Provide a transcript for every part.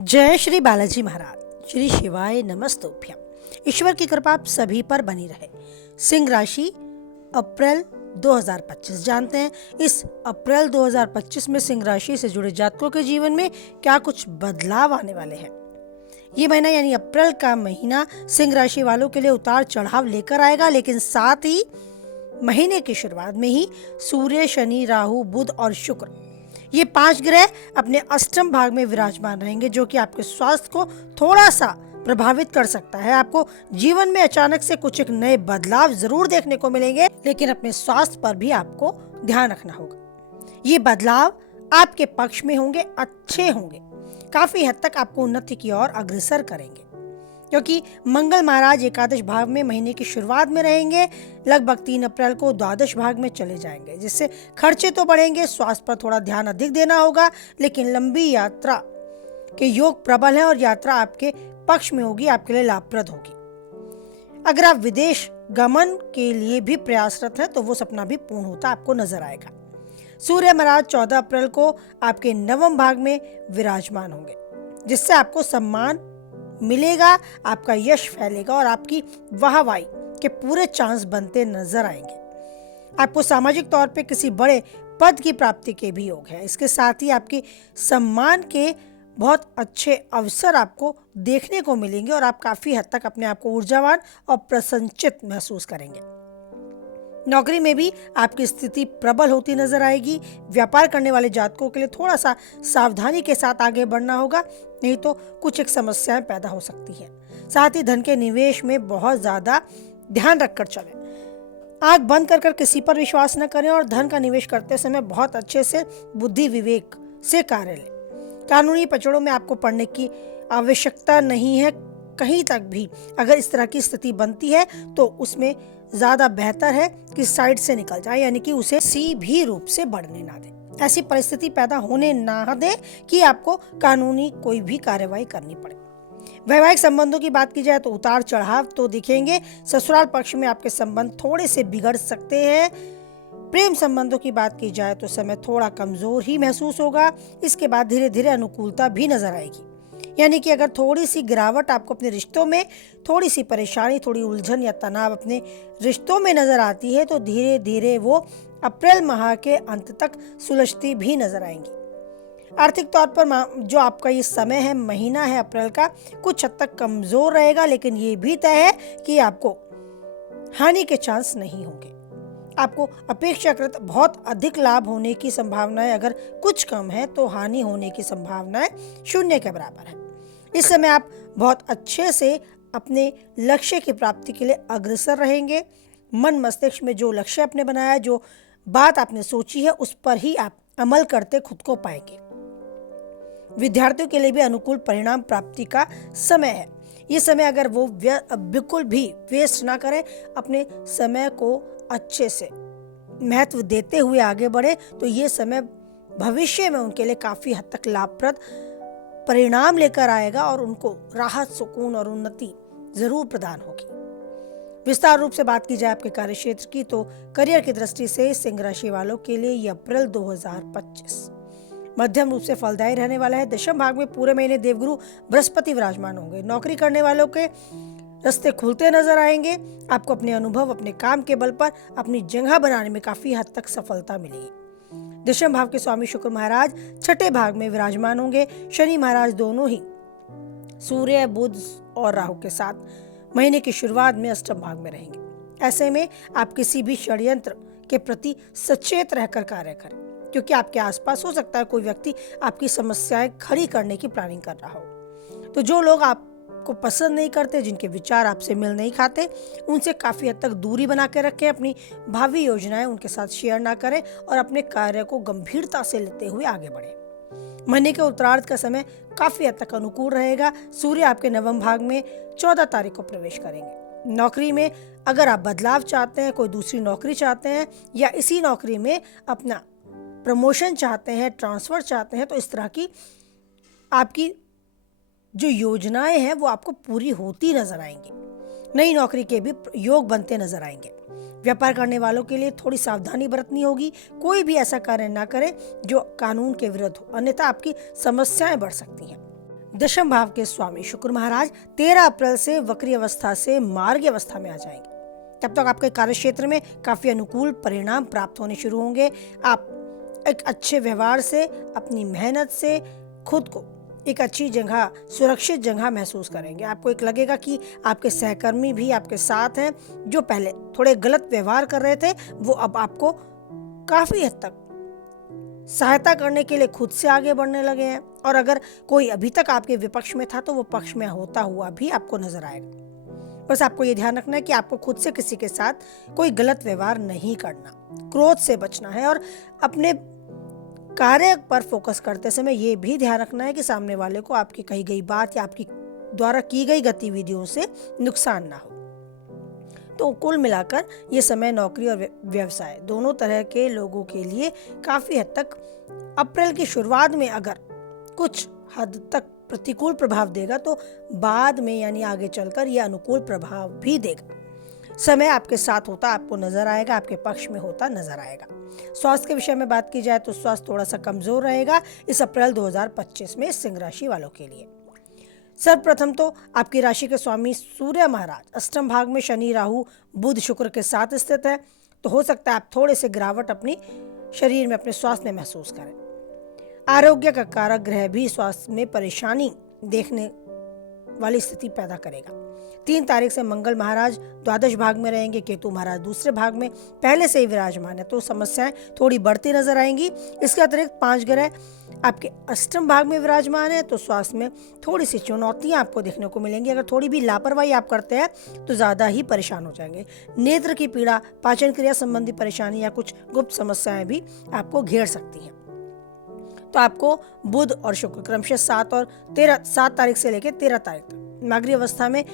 जय श्री बालाजी महाराज। श्री शिवाय नमस्तोभ्यम। ईश्वर की कृपा आप सभी पर बनी रहे। सिंह राशि अप्रैल 2025 जानते हैं इस अप्रैल 2025 में सिंह राशि से जुड़े जातकों के जीवन में क्या कुछ बदलाव आने वाले हैं। ये महीना यानी अप्रैल का महीना सिंह राशि वालों के लिए उतार चढ़ाव लेकर आएगा, लेकिन साथ ही महीने की शुरुआत में ही सूर्य, शनि, राहु, बुध और शुक्र ये 5 ग्रह अपने अष्टम भाग में विराजमान रहेंगे, जो कि आपके स्वास्थ्य को थोड़ा सा प्रभावित कर सकता है। आपको जीवन में अचानक से कुछ एक नए बदलाव जरूर देखने को मिलेंगे, लेकिन अपने स्वास्थ्य पर भी आपको ध्यान रखना होगा। ये बदलाव आपके पक्ष में होंगे, अच्छे होंगे, काफी हद तक आपको उन्नति की ओर अग्रसर करेंगे, क्योंकि मंगल महाराज एकादश भाव में महीने की शुरुआत में रहेंगे। लगभग 3 अप्रैल को द्वादश भाग में चले जाएंगे, जिससे खर्चे तो बढ़ेंगे, स्वास्थ्य पर थोड़ा ध्यान अधिक देना होगा, लेकिन लंबी यात्रा के योग प्रबल है और यात्रा आपके पक्ष में होगी, आपके लिए लाभप्रद होगी। अगर आप विदेश गमन के लिए भी प्रयासरत हैं तो वो सपना भी पूर्ण होता आपको नजर आएगा। सूर्य महाराज 14 अप्रैल को आपके नवम भाग में विराजमान होंगे, जिससे आपको सम्मान मिलेगा, आपका यश फैलेगा और आपकी वाहवाही के पूरे चांस बनते नजर आएंगे। आपको सामाजिक तौर पे किसी बड़े पद की प्राप्ति के भी योग है। इसके साथ ही आपके सम्मान के बहुत अच्छे अवसर आपको देखने को मिलेंगे और आप काफी हद तक अपने आप को ऊर्जावान और प्रसन्नचित महसूस करेंगे। नौकरी में भी आपकी स्थिति प्रबल होती नजर आएगी। व्यापार करने वाले जातकों के लिए थोड़ा सा सावधानी के साथ आगे बढ़ना होगा, नहीं तो कुछ एक समस्याएं पैदा हो सकती हैं। साथ ही धन के निवेश में बहुत ज्यादा ध्यान रखकर चलें। आंख बंद कर किसी पर विश्वास न करें और धन का निवेश करते समय बहुत अच्छे से बुद्धि विवेक से कार्य लें। कानूनी पचड़ों में आपको पड़ने की आवश्यकता नहीं है। कहीं तक भी अगर इस तरह की स्थिति बनती है तो उसमें ज्यादा बेहतर है कि साइड से निकल जाए, यानी कि उसे किसी भी रूप से बढ़ने ना दे। ऐसी परिस्थिति पैदा होने ना दे कि आपको कानूनी कोई भी कार्यवाही करनी पड़े। वैवाहिक संबंधों की बात की जाए तो उतार चढ़ाव तो दिखेंगे। ससुराल पक्ष में आपके संबंध थोड़े से बिगड़ सकते हैं। प्रेम संबंधों की बात की जाए तो समय थोड़ा कमजोर ही महसूस होगा। इसके बाद धीरे धीरे अनुकूलता भी नजर आएगी, यानी कि अगर थोड़ी सी गिरावट आपको अपने रिश्तों में, थोड़ी सी परेशानी, थोड़ी उलझन या तनाव अपने रिश्तों में नजर आती है तो धीरे धीरे वो अप्रैल माह के अंत तक सुलझती भी नजर आएंगी। आर्थिक तौर पर जो आपका ये समय है, महीना है अप्रैल का, कुछ हद तक कमजोर रहेगा, लेकिन ये भी तय है कि आपको हानि के चांस नहीं होंगे। आपको अपेक्षाकृत बहुत अधिक लाभ होने की संभावनाएं अगर कुछ कम है तो हानि होने की संभावनाएं 0 के बराबर है। इस समय आप बहुत अच्छे से अपने लक्ष्य की प्राप्ति के लिए अग्रसर रहेंगे। मन मस्तिष्क में जो लक्ष्य आपने बनाया, जो बात आपने सोची है, उस पर ही आप अमल करते खुद को पाएंगे। विद्यार्थियों के लिए भी अनुकूल परिणाम प्राप्ति का समय है। ये समय अगर वो बिल्कुल भी वेस्ट ना करें, अपने समय को अच्छे से महत्व देते हुए आगे बढ़े तो ये समय भविष्य में उनके लिए काफी हद तक लाभप्रद परिणाम लेकर आएगा और उनको राहत, सुकून और उन्नति जरूर प्रदान होगी। विस्तार रूप से बात की जाए आपके कार्य क्षेत्र की तो करियर की दृष्टि से सिंह राशि वालों के लिए ये अप्रैल 2025 मध्यम रूप से फलदायी रहने वाला है। दशम भाग में पूरे महीने देवगुरु बृहस्पति विराजमान होंगे। नौकरी करने वालों के रास्ते खुलते नजर आएंगे। आपको अपने अनुभव, अपने काम के बल पर अपनी जगह बनाने में काफी हद तक सफलता मिलेगी। दशम भाव के स्वामी शुक्र महाराज 6ठे भाग में विराजमान होंगे। शनि महाराज दोनों ही सूर्य, बुध और राहु के साथ महीने की शुरुआत में अष्टम भाग में रहेंगे। ऐसे में आप किसी भी षड्यंत्र के प्रति सचेत रहकर कार्य करें, क्योंकि आपके आसपास हो सकता है कोई व्यक्ति आपकी समस्याएं खड़ी करने की प्लानिंग कर रहा हो। तो जो लोग आपको पसंद नहीं करते, जिनके विचार आपसे मिल नहीं खाते, उनसे काफी हद तक दूरी बना के रखें। अपनी भावी योजनाएं उनके साथ शेयर ना करें और अपने कार्य को गंभीरता से लेते हुए आगे बढ़ें। महीने के उत्तरार्ध का समय काफी हद तक अनुकूल रहेगा। सूर्य आपके नवम भाग में 14 तारीख को प्रवेश करेंगे। नौकरी में अगर आप बदलाव चाहते हैं, कोई दूसरी नौकरी चाहते हैं या इसी नौकरी में अपना प्रमोशन चाहते हैं, ट्रांसफर चाहते हैं, तो इस तरह की आपकी जो योजनाएं हैं वो आपको पूरी होती नजर आएंगी। नई नौकरी के भी योग बनते नजर आएंगे। व्यापार करने वालों के लिए थोड़ी सावधानी बरतनी होगी। कोई भी ऐसा कार्य ना करें जो कानून के विरुद्ध हो, अन्यथा आपकी समस्याएं बढ़ सकती हैं। दशम भाव के स्वामी शुक्र महाराज 13 अप्रैल से वक्री अवस्था से मार्गी अवस्था में आ जाएंगे। तब तक आपके कार्य क्षेत्र में काफी अनुकूल परिणाम प्राप्त होने शुरू होंगे। आप एक अच्छे व्यवहार से, अपनी मेहनत से खुद को एक अच्छी जगह, सुरक्षित जगह महसूस करेंगे। आपको एक लगेगा कि आपके सहकर्मी भी आपके साथ हैं। जो पहले थोड़े गलत व्यवहार कर रहे थे वो अब आपको काफी हद तक सहायता करने के लिए खुद से आगे बढ़ने लगे हैं। और अगर कोई अभी तक आपके विपक्ष में था तो वो पक्ष में होता हुआ भी आपको नजर आएगा। बस आपको ये ध्यान रखना है कि आपको खुद से किसी के साथ कोई गलत व्यवहार नहीं करना, क्रोध से बचना है और अपने कार्य पर फोकस करते समय ये भी ध्यान रखना है कि सामने वाले को आपकी कही गई बात या आपकी द्वारा की गई गतिविधियों से नुकसान ना हो। तो कुल मिलाकर ये समय नौकरी और व्यवसाय दोनों तरह के लोगों के लिए काफी हद तक अप्रैल की शुरुआत में अगर कुछ हद तक प्रतिकूल प्रभाव देगा तो बाद में यानी आगे चलकर यह अनुकूल प्रभाव भी देगा। समय आपके साथ होता आपको नजर आएगा, आपके पक्ष में होता नजर आएगा। स्वास्थ्य के विषय में बात की जाए तो स्वास्थ्य थोड़ा सा कमजोर रहेगा इस अप्रैल 2025 में सिंह राशि वालों के लिए। सर्वप्रथम तो आपकी राशि के स्वामी सूर्य महाराज अष्टम भाग में शनि, राहु, बुध, शुक्र के साथ स्थित है। तो हो सकता है आप थोड़े से गिरावट अपनी शरीर में, अपने स्वास्थ्य में महसूस करें। आरोग्य का कारक ग्रह भी स्वास्थ्य में परेशानी देखने वाली स्थिति पैदा करेगा। 3 तारीख से मंगल महाराज द्वादश भाग में रहेंगे, केतु महाराज दूसरे भाग में पहले से ही विराजमान है, तो समस्याएं थोड़ी बढ़ती नजर आएंगी। इसके अतिरिक्त 5 ग्रह आपके अष्टम भाग में विराजमान है, तो स्वास्थ्य में थोड़ी सी चुनौतियां आपको देखने को मिलेंगी। अगर थोड़ी भी लापरवाही आप करते हैं तो ज्यादा ही परेशान हो जाएंगे। नेत्र की पीड़ा, पाचन क्रिया संबंधी परेशानी या कुछ गुप्त समस्याएं भी आपको घेर सकती हैं। तो आपको बुध और शुक्र क्रमशः 7 तारीख से लेकर 13 तारीख तक मार्गी अवस्था में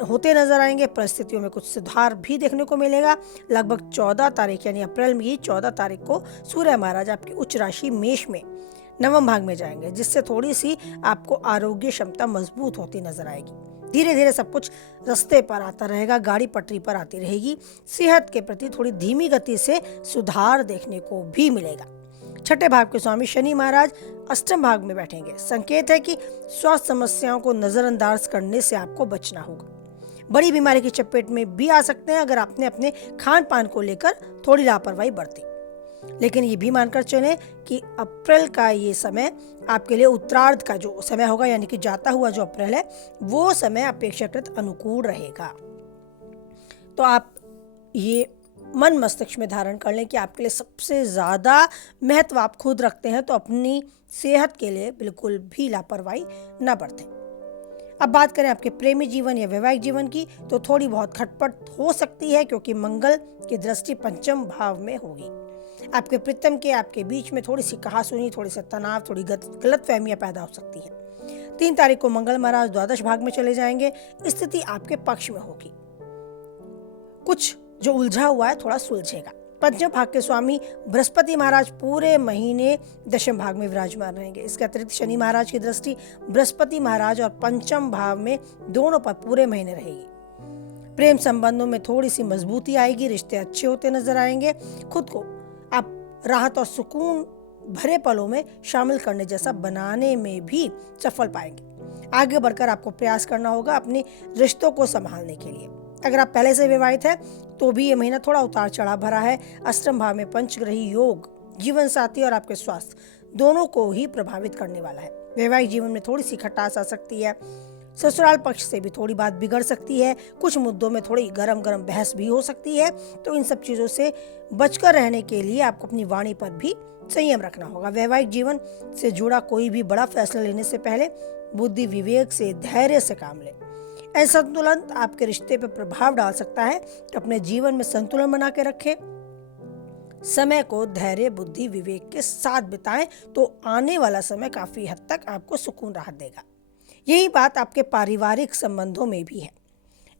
होते नजर आएंगे। परिस्थितियों में कुछ सुधार भी देखने को मिलेगा। लगभग 14 तारीख यानी अप्रैल में ही 14 तारीख को सूर्य महाराज आपकी उच्च राशि मेष में नवम भाग में जाएंगे, जिससे थोड़ी सी आपको आरोग्य क्षमता मजबूत होती नजर आएगी। धीरे धीरे सब कुछ रास्ते पर आता रहेगा, गाड़ी पटरी पर आती रहेगी। सेहत के प्रति थोड़ी धीमी गति से सुधार देखने को भी मिलेगा। छठे भाव के स्वामी शनि महाराज अष्टम भाग में बैठेंगे। संकेत है कि स्वास्थ्य समस्याओं को नजरअंदाज करने से आपको बचना होगा। बड़ी बीमारी की चपेट में भी आ सकते हैं अगर आपने अपने खान पान को लेकर थोड़ी लापरवाही बरती। लेकिन ये भी मानकर चलें कि अप्रैल का ये समय आपके लिए उत्तरार्ध का जो समय होगा, यानी कि जाता हुआ जो अप्रैल है, वो समय अपेक्षाकृत अनुकूल रहेगा। तो आप ये मन मस्तिष्क में धारण कर लें कि आपके लिए सबसे ज्यादा महत्व आप खुद रखते हैं, तो अपनी सेहत के लिए बिल्कुल भी लापरवाही न बरतें। अब बात करें आपके प्रेमी जीवन या वैवाहिक जीवन की, तो थोड़ी बहुत खटपट हो सकती है क्योंकि मंगल की दृष्टि पंचम भाव में होगी। आपके प्रीतम के आपके बीच में थोड़ी सी कहासुनी, थोड़ी सा तनाव, थोड़ी गलतफहमियां पैदा हो सकती हैं। 3 तारीख को मंगल महाराज द्वादश भाग में चले जाएंगे। स्थिति आपके पक्ष में होगी। कुछ जो उलझा हुआ है थोड़ा सुलझेगा। पंचम भाग के स्वामी बृहस्पति महाराज पूरे महीने दशम भाग में विराजमान रहेंगे। इसके अतिरिक्त शनि महाराज की दृष्टि बृहस्पति महाराज और पंचम भाव में दोनों पर पूरे महीने रहेगी। प्रेम संबंधों में थोड़ी सी मजबूती आएगी, रिश्ते अच्छे होते नजर आएंगे। खुद को आप राहत और सुकून भरे पलों में शामिल करने जैसा बनाने में भी सफल पाएंगे। आगे बढ़कर आपको प्रयास करना होगा अपने रिश्तों को संभालने के लिए। अगर आप पहले से विवाहित हैं तो भी ये महीना थोड़ा उतार चढ़ाव भरा है। अष्टम भाव में पंचग्रही योग जीवन साथी और आपके स्वास्थ्य दोनों को ही प्रभावित करने वाला है। वैवाहिक जीवन में थोड़ी सी खटास आ सकती है। ससुराल पक्ष से भी थोड़ी बात बिगड़ सकती है। कुछ मुद्दों में थोड़ी गरम बहस भी हो सकती है। तो इन सब चीजों से बचकर रहने के लिए आपको अपनी वाणी पर भी संयम रखना होगा। वैवाहिक जीवन से जुड़ा कोई भी बड़ा फैसला लेने से पहले बुद्धि विवेक से, धैर्य से काम ले। असंतुलन आपके रिश्ते पर प्रभाव डाल सकता है, तो अपने जीवन में संतुलन बना के रखें। समय को धैर्य, बुद्धि, विवेक के साथ बिताएं तो आने वाला समय काफी हद तक आपको सुकून राहत देगा। यही बात आपके पारिवारिक संबंधों में भी है।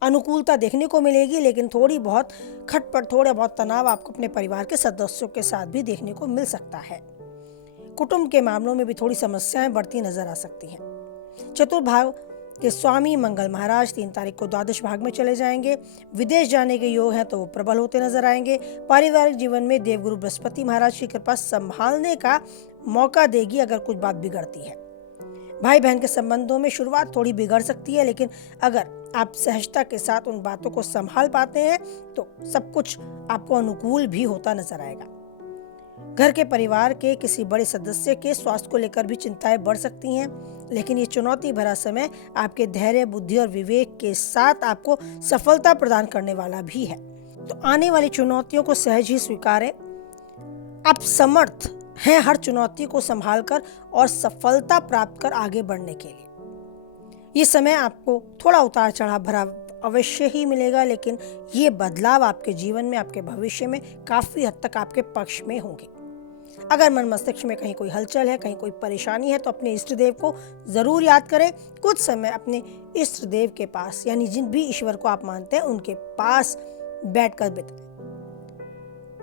अनुकूलता देखने को मिलेगी, लेकिन थोड़ी बहुत खटपट, थोड़ा बहुत तनाव आपको अपने परिवार के सदस्यों के साथ भी देखने को मिल सकता है। कुटुंब के मामलों में भी थोड़ी समस्याएं बढ़ती नजर आ सकती हैं। चतुर्भाव के स्वामी मंगल महाराज 3 तारीख को द्वादश भाग में चले जाएंगे। विदेश जाने के योग हैं तो वो प्रबल होते नजर आएंगे। पारिवारिक जीवन में देवगुरु बृहस्पति महाराज की कृपा संभालने का मौका देगी अगर कुछ बात बिगड़ती है। भाई बहन के संबंधों में शुरुआत थोड़ी बिगड़ सकती है, लेकिन अगर आप सहजता के साथ उन बातों को संभाल पाते हैं तो सब कुछ आपको अनुकूल भी होता नजर आएगा। घर के परिवार के किसी बड़े सदस्य के स्वास्थ्य को लेकर भी चिंताएं बढ़ सकती हैं, लेकिन ये चुनौती भरा समय आपके धैर्य, बुद्धि और विवेक के साथ आपको सफलता प्रदान करने वाला भी है। तो आने वाली चुनौतियों को सहज ही स्वीकारें। आप समर्थ हैं हर चुनौती को संभालकर और सफलता प्राप्त कर आगे बढ़ने के लिए। ये समय आपको थोड़ा उतार चढ़ाव भरा अवश्य ही मिलेगा, लेकिन ये बदलाव आपके जीवन में, आपके भविष्य में काफी हद तक आपके पक्ष में होंगे। अगर मन मस्तिष्क में कहीं कोई हलचल है, कहीं कोई परेशानी है, तो अपने इष्ट देव को जरूर याद करें। कुछ समय अपने इष्ट देव के पास, यानी जिन भी ईश्वर को आप मानते हैं उनके पास बैठकर बिताएं।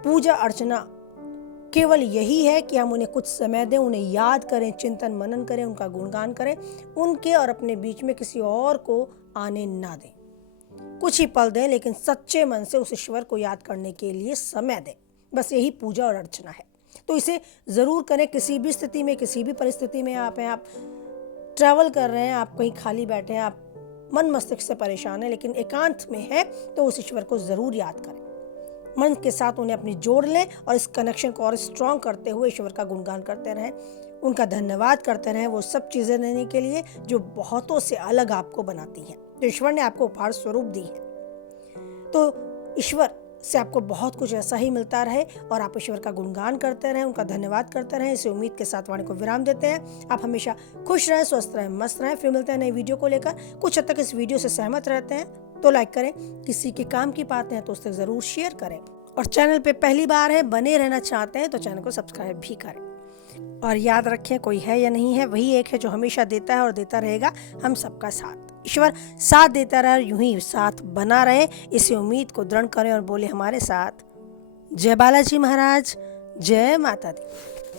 पूजा अर्चना केवल यही है कि हम उन्हें कुछ समय दें, उन्हें याद करें, चिंतन मनन करें, उनका गुणगान करें, उनके और अपने बीच में किसी और को आने ना दें। कुछ ही पल दें, लेकिन सच्चे मन से उस ईश्वर को याद करने के लिए समय दें। बस यही पूजा और अर्चना है। तो इसे जरूर करें। किसी भी स्थिति में, किसी भी परिस्थिति में आप हैं, आप ट्रैवल कर रहे हैं, आप कहीं खाली बैठे हैं, आप मन मस्तिष्क से परेशान हैं, लेकिन एकांत में है, तो उस ईश्वर को जरूर याद करें। मन के साथ उन्हें अपनी जोड़ लें और इस कनेक्शन को और स्ट्रॉन्ग करते हुए ईश्वर का गुणगान करते रहें, उनका धन्यवाद करते रहें वो सब चीज़ें देने के लिए जो बहुतों से अलग आपको बनाती हैं, जो ईश्वर ने आपको उपहार स्वरूप दी है। तो ईश्वर से आपको बहुत कुछ ऐसा ही मिलता रहे और आप ईश्वर का गुणगान करते रहें, उनका धन्यवाद करते रहें। इसे उम्मीद के साथ वाणी को विराम देते हैं। आप हमेशा खुश रहें, स्वस्थ रहें, मस्त रहें। फिर मिलते हैं नई वीडियो को लेकर। कुछ हद तक इस वीडियो से सहमत रहते हैं तो लाइक करें, किसी के काम की बातें हैं तो उससे जरूर शेयर करें, और चैनल पे पहली बार है, बने रहना चाहते हैं तो चैनल को सब्सक्राइब भी करें। और याद रखें, कोई है या नहीं है, वही एक है जो हमेशा देता है और देता रहेगा हम सबका साथ। ईश्वर साथ देता रहे, यूं ही साथ बना रहे, इसी उम्मीद को दृढ़ करें और बोले हमारे साथ। जय बालाजी महाराज, जय माता दी।